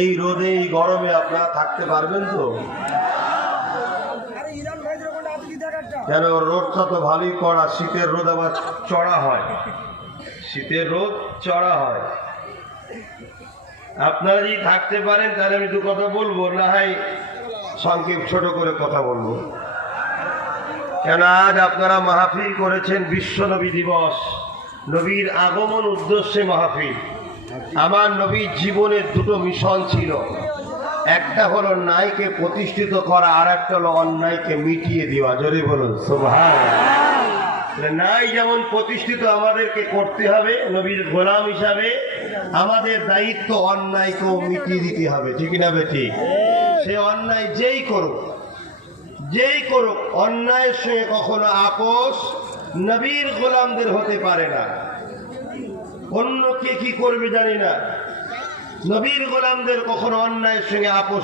এই রোদে এই গরমে আপনারা থাকতে পারবেন তো? কেন, রোদটা তো ভালোই কড়া, শীতের রোদ আবার চড়া হয়, শীতের রোদ চড়া হয়। আপনারা যদি থাকতে পারেন তাহলে আমি দু কথা বলবো, না হয় সংক্ষেপ ছোট করে কথা বলবো। কেন আজ আপনারা মাহফিল করেছেন বিশ্ব নবী দিবস, নবীর আগমন উদ্দেশ্যে মাহফিল। আমার নবীর জীবনের দুটো মিশন ছিল, একটা হলো ন্যায়কে প্রতিষ্ঠিত করা, আর একটা হলো অন্যায়কে মিটিয়ে দেওয়া। জোরে বলুন সুবহানাল্লাহ। ন্যায় যেমন প্রতিষ্ঠিত আমাদেরকে করতে হবে নবীর গোলাম হিসাবে, আমাদের দায়িত্ব অন্যায়কেও মিটিয়ে দিতে হবে, ঠিক না বেঠিক? সে অন্যায় যেই করুক, অন্যায়ের সঙ্গে কখনো আপোষ নবীর গোলামদের হতে পারে না। অন্য কে কি করবে জানি না, নবীর গোলামদের কখনো অন্যায়ের সঙ্গে আপোষ